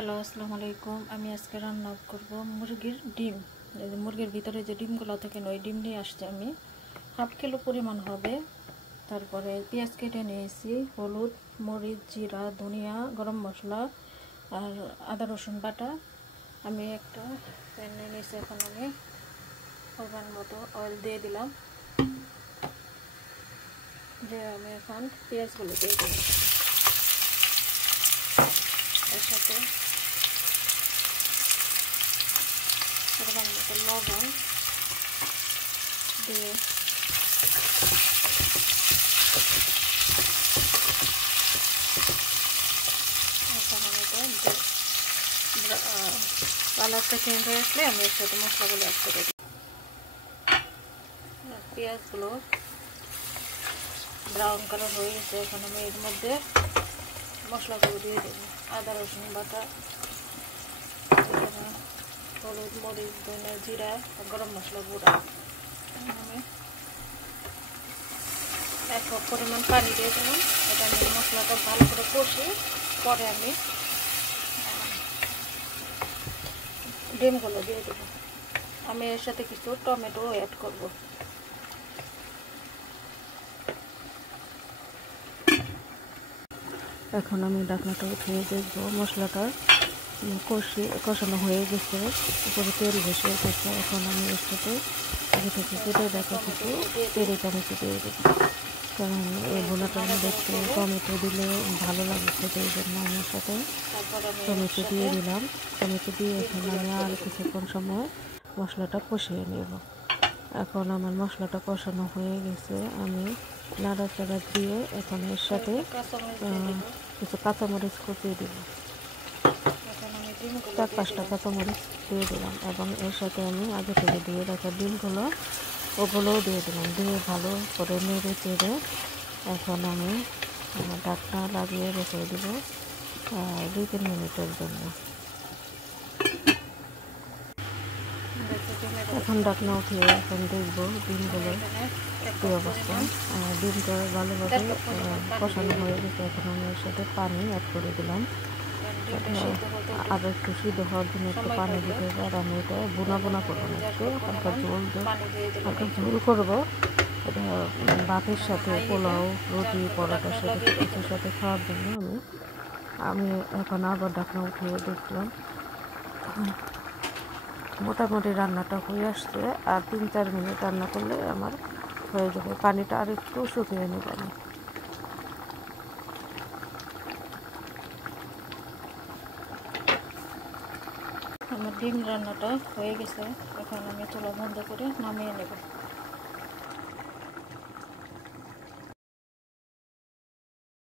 Hello, আসসালামু আলাইকুম। আমি আজকে রান্না করব মুরগির ডিম। মুরগির ভিতরে যে ডিমগুলো থাকে ওই ডিম নিয়ে আসছি আমি। হাফ কিলো পরিমাণ হবে। তারপরে পেঁয়াজ কেটে নিয়েছি, হলুদ, মরিচ, জিরা, ধনিয়া, গরম মশলা আর আদা রসুন বাটা। আমি একটা প্যান নিয়ে নিয়েছি। এখন আমি পরিমাণ মতো অয়েল দিয়ে দিলাম। আমি এখন পেঁয়াজগুলো দিয়ে দিলাম। এর সাথে পরিমাণ মতো লবণ দিয়ে কালারটা চেঞ্জ হয়ে আসলে আমি এর সাথে মশলাগুলো অ্যাড করে দিই। পেঁয়াজগুলো ব্রাউন কালার হয়ে গেছে। এখন আমি এর মধ্যে মশলাগুলো দিয়ে দেবো। আদা রসুন বাটা, হলুদ, মরিচ, ধনিয়া, জিরা, গরম মশলা গুঁড়া। আমি এক কাপ পরিমাণ পানি দিয়ে দিলাম। এটা আমি মশলাটা ভালো করে কষি পরে আমি ডিমগুলো দিয়ে দেবো। আমি এর সাথে কিছু টমেটো অ্যাড করব। এখন আমি ঢাকনাটা উঠিয়ে দেখবো মশলাটা কষানো হয়ে গেছে, উপরে তেল ভেসে গেছে। এখন আমি এর সাথে আগে থেকে কেটে রাখা কিছু পেঁড়ে টমেটো দিয়ে দেবো, কারণ এই ভুনাটার মধ্যে একটু টমেটো দিলে ভালো লাগে খেতে। এই জন্য আমি এর সাথে টমেটো দিয়ে দিলাম। টমেটো দিয়ে এখন আমি আর কিছুক্ষণ সময় মশলাটা কষিয়ে নেব। এখন আমার মশলাটা কষানো হয়ে গেছে। আমি নাড়াচাড়া দিয়ে এখন এর সাথে কিছু কাঁচামরিচ কুচিয়ে দিব। 4-5টা কাঁচামরিচ দিয়ে দিলাম এবং এর সাথে আমি আগে থেকে দিয়ে রাখা ডিমগুলো ওগুলোও দিয়ে দিলাম। দিয়ে ভালো করে নেড়ে চেড়ে এখন আমি ঢাকনা লাগিয়ে রেখে দেবো 2-3 মিনিটের জন্য। এখন ঢাকনা উঠিয়ে এখন দেখবো ডিমগুলো কী অবস্থা। ডিমটা ভালোভাবে কষানো হয়ে গেছে। এখন আমি এর সাথে পানি অ্যাড করে দিলাম। আরও একটু সিদ্ধ হওয়ার জন্য একটু পানি দিতে হবে। আর আমি এটা বোনা বোনা করবো না, একটু হালকা ঝোল করবো। এটা ভাতের সাথে, পোলাও, রুটি, পরোটার সাথে কিছুর সাথে খাওয়ার জন্য আমি এখন আবার ঢাকনা উঠিয়ে দেখলাম মোটামুটি রান্নাটা হয়ে আসছে। আর 3-4 মিনিট রান্না করলে আমার হয়ে যাবে। পানিটা আর একটু শুকিয়ে নেব আমি। আমার ডিম রান্নাটা হয়ে গেছে। এখন আমি চুলা বন্ধ করে নামিয়ে নেব।